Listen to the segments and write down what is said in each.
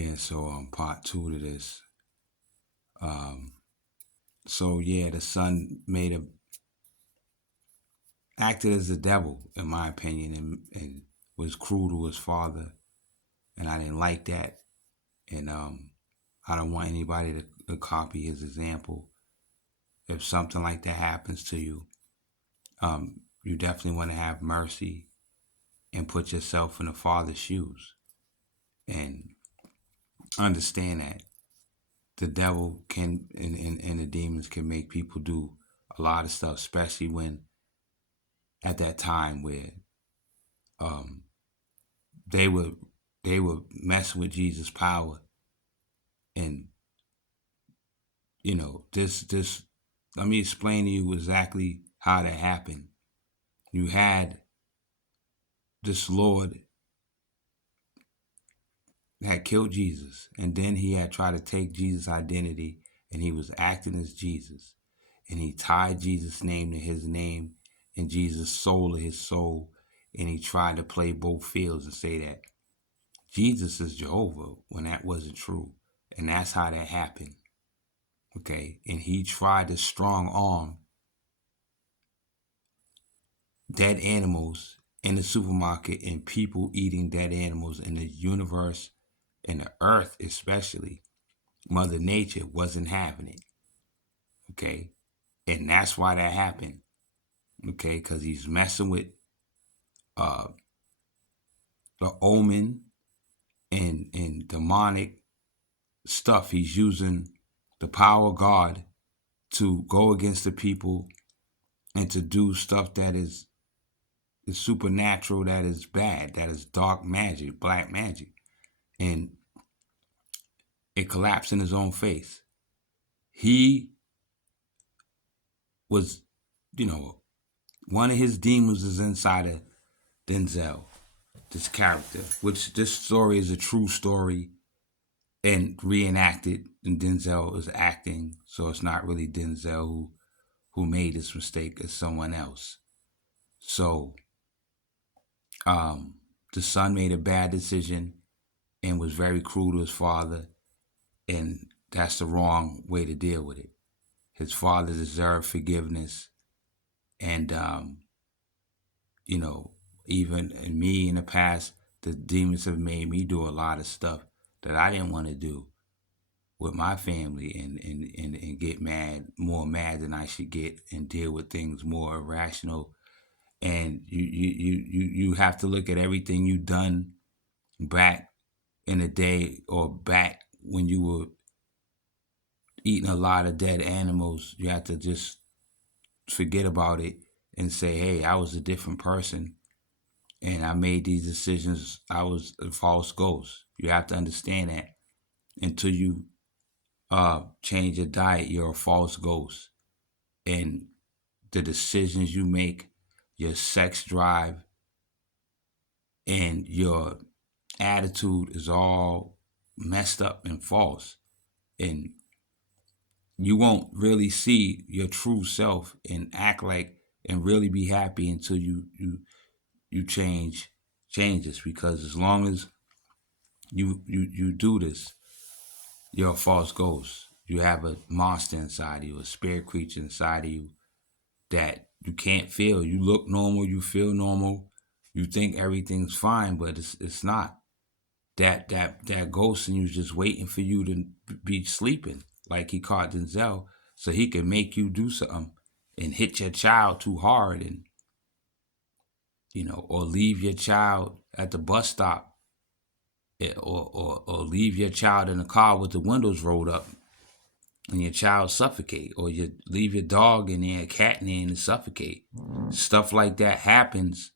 Yeah, so part two to this. So yeah, the son acted as the devil, in my opinion, and was cruel to his father, and I didn't like that. And I don't want anybody to copy his example. If something like that happens to you, you definitely want to have mercy and put yourself in the father's shoes and understand that the devil can and the demons can make people do a lot of stuff, especially when at that time where um, they were messing with Jesus' power, and this. Let me explain to you exactly how that happened. You had this Lord had killed Jesus, and then he had tried to take Jesus' identity, and he was acting as Jesus, and he tied Jesus' name to his name, and Jesus' soul to his soul, and he tried to play both fields and say that Jesus is Jehovah when that wasn't true, and that's how that happened. Okay, and he tried to strong arm dead animals in the supermarket and people eating dead animals in the universe and the earth, especially Mother Nature wasn't having it. Okay, and that's why that happened. Okay, because he's messing with uh the omen and demonic stuff. He's using the power of God to go against the people and to do stuff that is supernatural, that is bad, that is dark magic, black magic, and it collapsed in his own face. He was, one of his demons is inside of Denzel, this character, which this story is a true story and reenacted, and Denzel is acting, so it's not really Denzel who made this mistake, it's someone else. So the son made a bad decision and was very cruel to his father, and that's the wrong way to deal with it. His father deserved forgiveness, and even in me in the past, the demons have made me do a lot of stuff that I didn't want to do with my family, and get more mad than I should get, and deal with things more irrational. And you have to look at everything you done back in the day, or back when you were eating a lot of dead animals. You have to just forget about it and say, hey, I was a different person and I made these decisions. I was a false ghost. You have to understand that until you change your diet, you're a false ghost. And the decisions you make, your sex drive, and your attitude is all messed up and false. And you won't really see your true self and act like and really be happy until you changes, because as long as you do this, you're a false ghost. You have a monster inside of you, a spirit creature inside of you that you can't feel. You look normal, you feel normal, you think everything's fine, but it's not. That ghost in you is just waiting for you to be sleeping, like he caught Denzel, so he can make you do something and hit your child too hard, and or leave your child at the bus stop, or leave your child in the car with the windows rolled up and your child suffocate, or you leave your dog in there, a cat in there, and suffocate. Stuff like that happens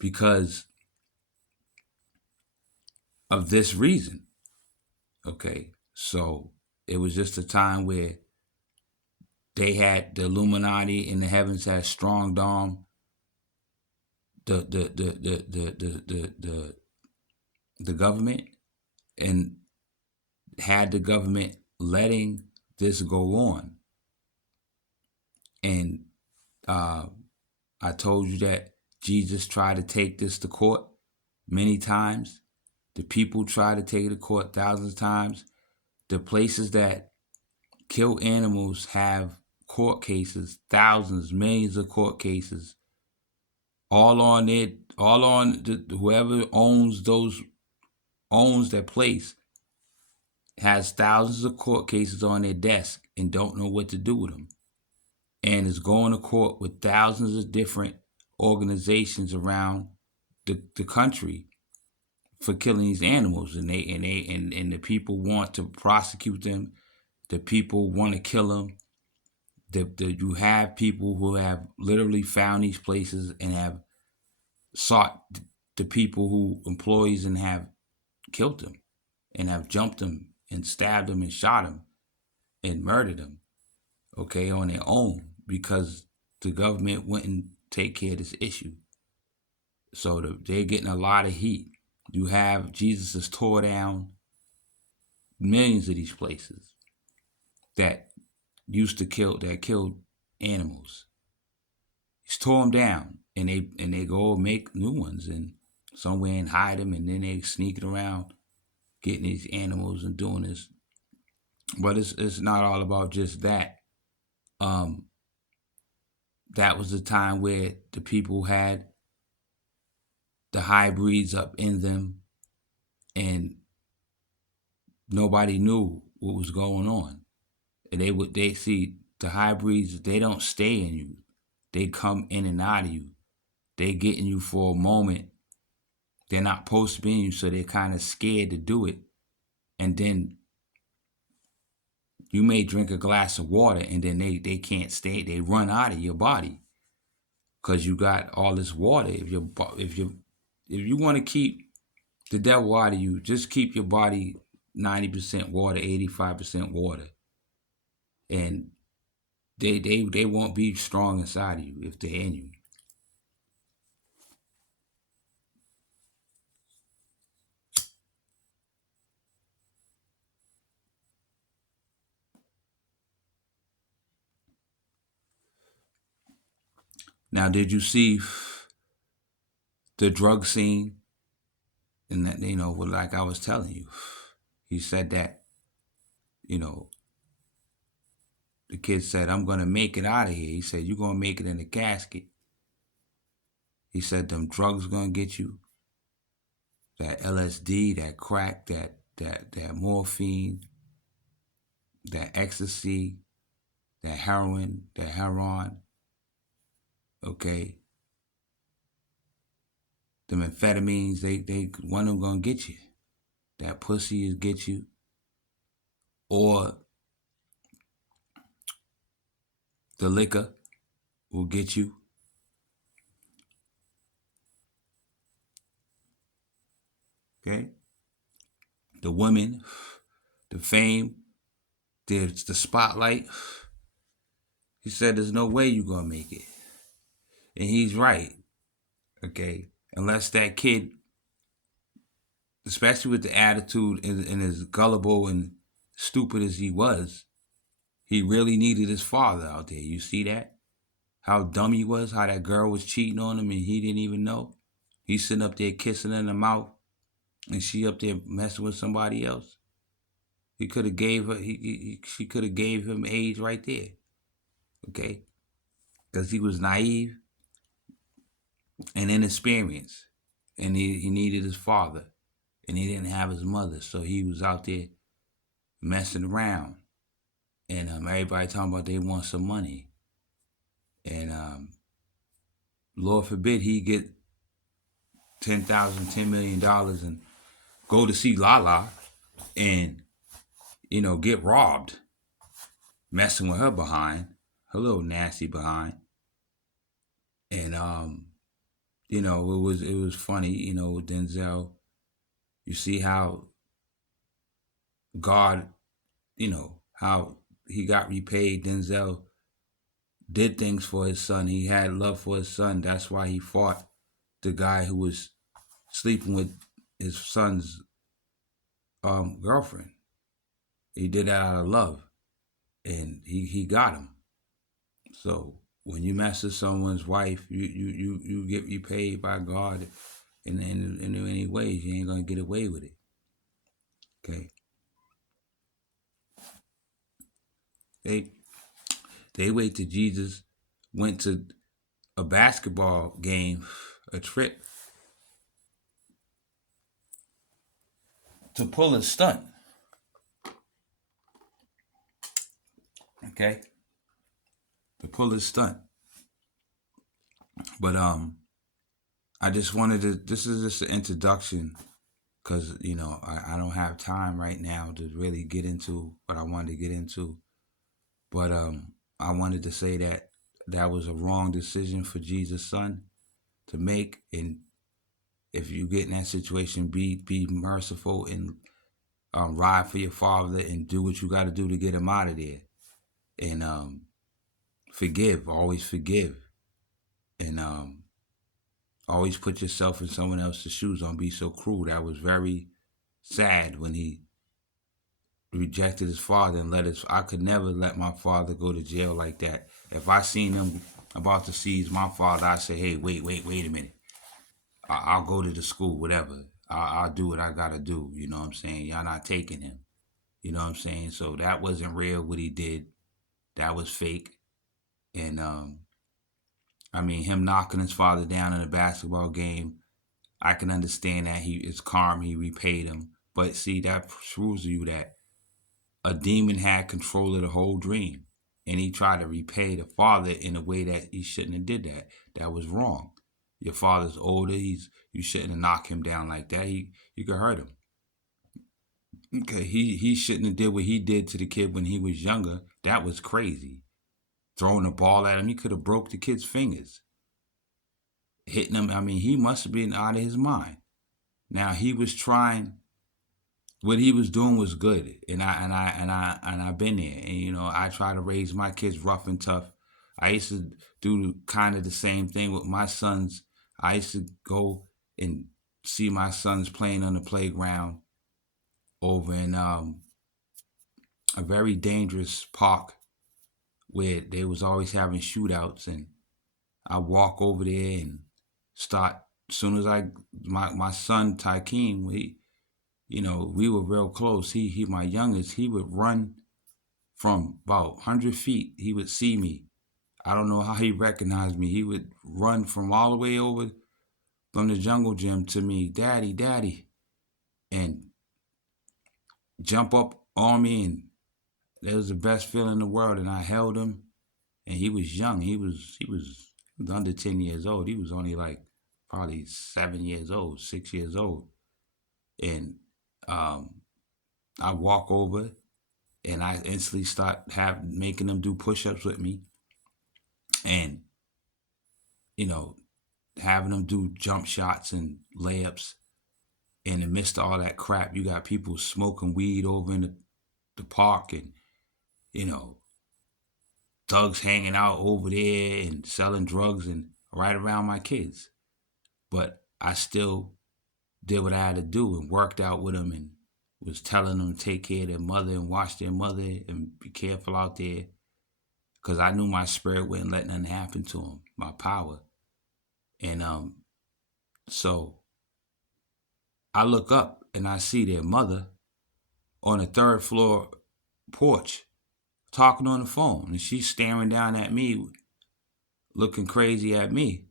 because of this reason. Okay, so it was just a time where they had the Illuminati in the heavens had strong dom the government, and had the government letting this go on. And I told you that Jesus tried to take this to court many times, The people try to take it to court thousands of times. The places that kill animals have court cases, thousands, millions of court cases, all on it, all on whoever owns that place has thousands of court cases on their desk and don't know what to do with them, and is going to court with thousands of different organizations around the country for killing these animals, and the people want to prosecute them. The people want to kill them. You have people who have literally found these places and have sought the people who employees and have killed them and have jumped them and stabbed them and shot them and murdered them, okay, on their own, because the government wouldn't take care of this issue. So they're getting a lot of heat. You have Jesus has tore down millions of these places that killed animals. He's tore them down, and they go make new ones and somewhere and hide them, and then they sneak it around, getting these animals and doing this. But it's not all about just that. That was the time where the people had the hybrids up in them, and nobody knew what was going on. And they see the hybrids, they don't stay in you. They come in and out of you. They get in you for a moment. They're not supposed to be in you, so they're kind of scared to do it. And then you may drink a glass of water, and then they can't stay. They run out of your body because you got all this water. If you want to keep the devil out of you, just keep your body 90% water, 85% water, and they won't be strong inside of you if they're in you. Now, did you see the drug scene? And that, like I was telling you, he said that, the kid said, "I'm going to make it out of here." He said, "You're going to make it in a casket." He said, "Them drugs going to get you. That LSD, that crack, that morphine, that ecstasy, that heroin, that heroin, okay? Them amphetamines, one of them going to get you. That pussy is get you. Or the liquor will get you." Okay? The women, the fame, the spotlight. He said, "There's no way you're going to make it." And he's right. Okay? Unless that kid, especially with the attitude and as gullible and stupid as he was, he really needed his father out there. You see that? How dumb he was, how that girl was cheating on him and he didn't even know. He's sitting up there kissing her in the mouth and she up there messing with somebody else. He could have gave her, she could have gave him AIDS right there. Okay? Because he was naive and inexperienced. And he needed his father. And he didn't have his mother. So he was out there messing around. And everybody talking about they want some money. And Lord forbid he get $10 million and go to see Lala and, get robbed, messing with her behind, her little nasty behind. And, it was funny, with Denzel. You see how God, how he got repaid. Denzel did things for his son. He had love for his son. That's why he fought the guy who was sleeping with his son's girlfriend. He did that out of love, and he got him. So when you mess with someone's wife, you get repaid by God, in any ways. You ain't gonna get away with it. Okay. They they wait till Jesus went to a basketball game, a trip, to pull a stunt. Okay. To pull a stunt. But I just wanted to, this is just an introduction because, I don't have time right now to really get into what I wanted to get into. But I wanted to say that that was a wrong decision for Jesus' son to make. And if you get in that situation, be merciful and ride for your father and do what you got to do to get him out of there. And forgive, always forgive. And always put yourself in someone else's shoes. Don't be so cruel. That was very sad when he rejected his father and I could never let my father go to jail like that. If I seen him about to seize my father, I say, hey, wait a minute. I'll go to the school, whatever. I'll do what I gotta do. You know what I'm saying? Y'all not taking him. You know what I'm saying? So that wasn't real what he did. That was fake. And him knocking his father down in a basketball game, I can understand that he is calm, he repaid him. But see, that proves to you that a demon had control of the whole dream. And he tried to repay the father in a way that he shouldn't have did that. That was wrong. Your father's older. You shouldn't have knocked him down like that. You could hurt him. Okay, he shouldn't have did what he did to the kid when he was younger. That was crazy. Throwing the ball at him, he could have broke the kid's fingers. Hitting him, he must have been out of his mind. Now he was trying. What he was doing was good, and I've been there. And I try to raise my kids rough and tough. I used to do kind of the same thing with my sons. I used to go and see my sons playing on the playground over in a very dangerous park where they was always having shootouts, and I walk over there and start. As soon as my son Tykeem, we were real close. He my youngest, he would run from about 100 feet. He would see me. I don't know how he recognized me. He would run from all the way over from the jungle gym to me, daddy, daddy, and jump up on me. And that was the best feeling in the world. And I held him, and he was young. He was under 10 years old. He was only like probably 7 years old, 6 years old. And I walk over and I instantly start making them do push-ups with me, and having them do jump shots and layups. In the midst of all that crap, you got people smoking weed over in the park, and thugs hanging out over there and selling drugs and right around my kids. But I still did what I had to do and worked out with them and was telling them to take care of their mother and watch their mother and be careful out there, because I knew my spirit wouldn't let nothing happen to them, my power. And so I look up and I see their mother on the third floor porch talking on the phone, and she's staring down at me, looking crazy at me,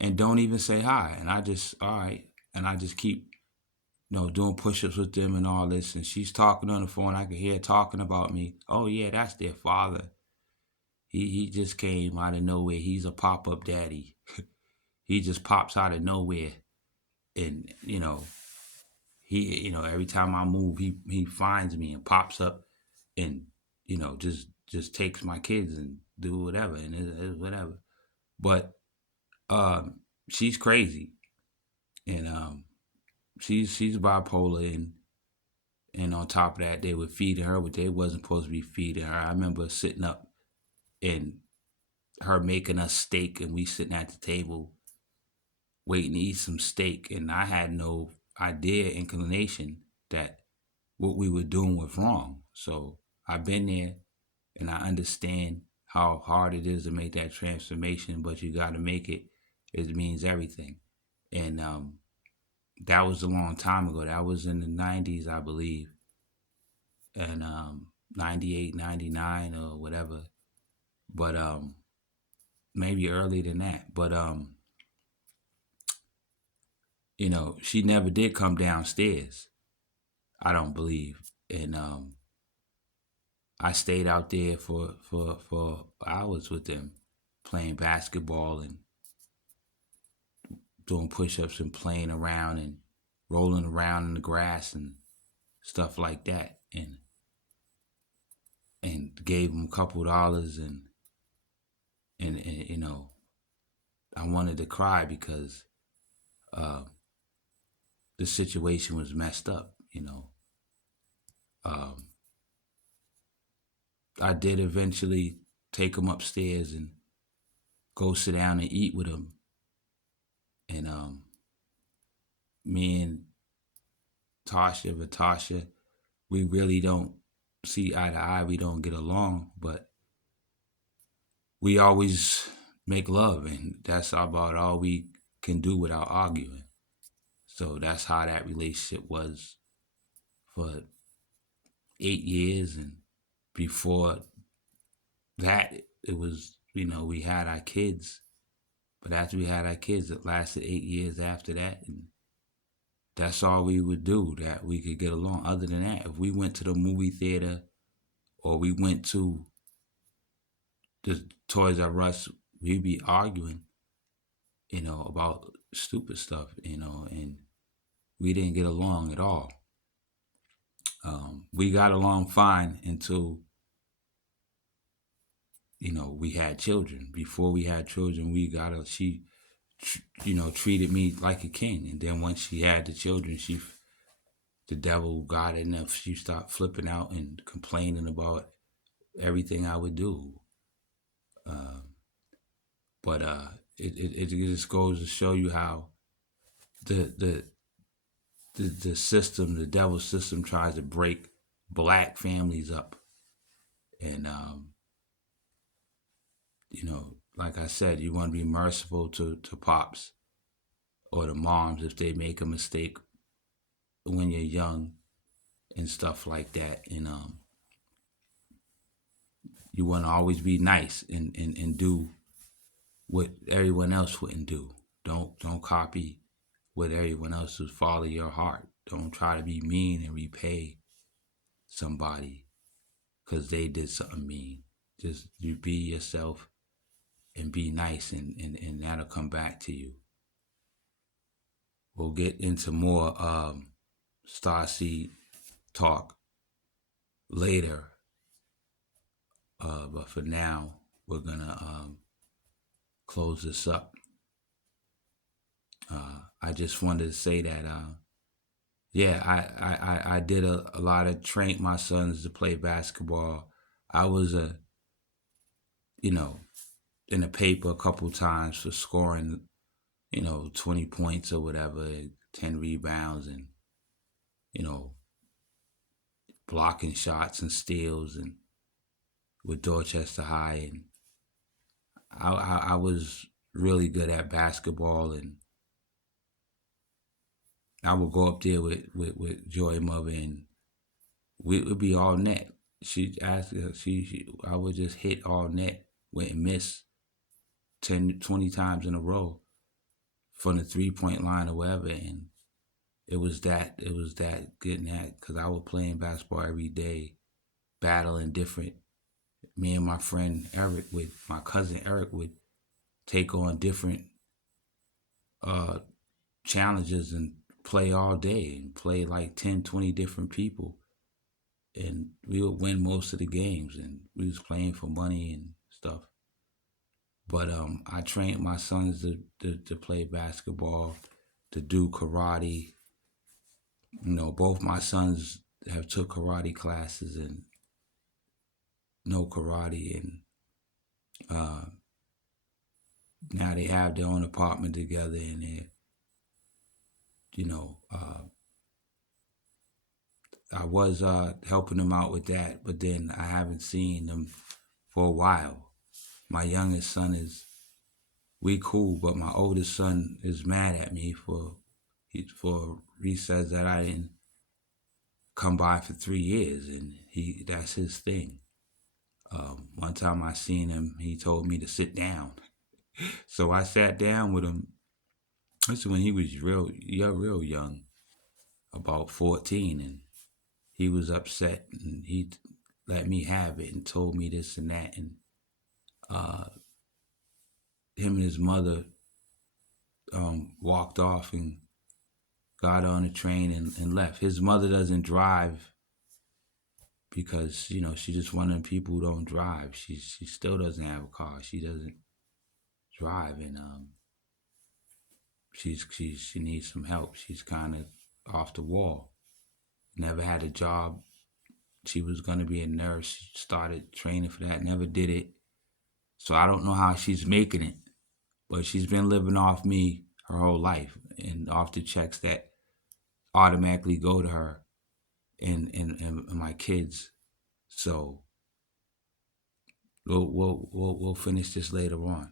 and don't even say hi. And I just, all right, and I just keep doing push-ups with them and all this. And she's talking on the phone. I can hear her talking about me. Oh yeah, that's their father. He just came out of nowhere. He's a pop-up daddy. He just pops out of nowhere, and he every time I move, he finds me and pops up, and just takes my kids and do whatever, and it's whatever. But she's crazy, and she's bipolar, and on top of that, they were feeding her what they wasn't supposed to be feeding her. I remember sitting up and her making us steak, and we sitting at the table waiting to eat some steak, and I had no inclination that what we were doing was wrong. So I've been there, and I understand how hard it is to make that transformation, but you got to make it. It means everything. And that was a long time ago. That was in the 90s, I believe, and 98, 99 or whatever. But maybe earlier than that. But she never did come downstairs. I don't believe, and I stayed out there for hours with them, playing basketball and doing push-ups and playing around and rolling around in the grass and stuff like that, and gave them a couple dollars, and I wanted to cry because the situation was messed up. Um, I did eventually take them upstairs and go sit down and eat with them, and me and Vitasha, we really don't see eye to eye. We don't get along, but we always make love, and that's about all we can do without arguing. So that's how that relationship was for 8 years, and before that, it was we had our kids, but after we had our kids, it lasted 8 years after that, and that's all we would do that we could get along. Other than that, if we went to the movie theater or we went to the Toys R Us, we'd be arguing, about stupid stuff, and we didn't get along at all. We got along fine until, we had children. Before we had children, she, treated me like a king. And then once she had the children, the devil got enough. She started flipping out and complaining about everything I would do. But it just goes to show you how the system, the devil system, tries to break black families up. And like I said, you want to be merciful to pops or the moms if they make a mistake when you're young and stuff like that. And you want to always be nice and do what everyone else wouldn't do. Don't copy what everyone else would. Follow your heart. Don't try to be mean and repay somebody because they did something mean. Just you be yourself and be nice, and that'll come back to you. We'll get into more Starseed talk later, but for now, we're gonna close this up. I just wanted to say that, I did a lot of train my sons to play basketball. I was in the paper a couple times for scoring, 20 points or whatever, 10 rebounds, and, blocking shots and steals, and with Dorchester High. And I was really good at basketball, and I would go up there with Joy Mother, and we would be all net. She asked, I would just hit all net, wouldn't miss 10, 20 times in a row from the 3-point line or whatever. And it was that getting that, because I was playing basketball every day, battling different. Me and my friend Eric, my cousin Eric, would take on different challenges and play all day and play like 10, 20 different people. And we would win most of the games, and we was playing for money and stuff. But I trained my sons to play basketball, to do karate. Both my sons have took karate classes and know karate, and now they have their own apartment together, and they're, I was helping them out with that, but then I haven't seen them for a while. My youngest son we cool, but my oldest son is mad at me He says that I didn't come by for 3 years, and that's his thing. One time I seen him, he told me to sit down. So I sat down with him. This is when he was real young, about 14, and he was upset, and he let me have it and told me this and that, and him and his mother walked off and got on the train and left. His mother doesn't drive because she's just one of the people who don't drive. She still doesn't have a car. She doesn't drive, and she needs some help. She's kind of off the wall. Never had a job. She was gonna be a nurse. She started training for that. Never did it. So I don't know how she's making it, but she's been living off me her whole life and off the checks that automatically go to her and my kids. So we'll finish this later on.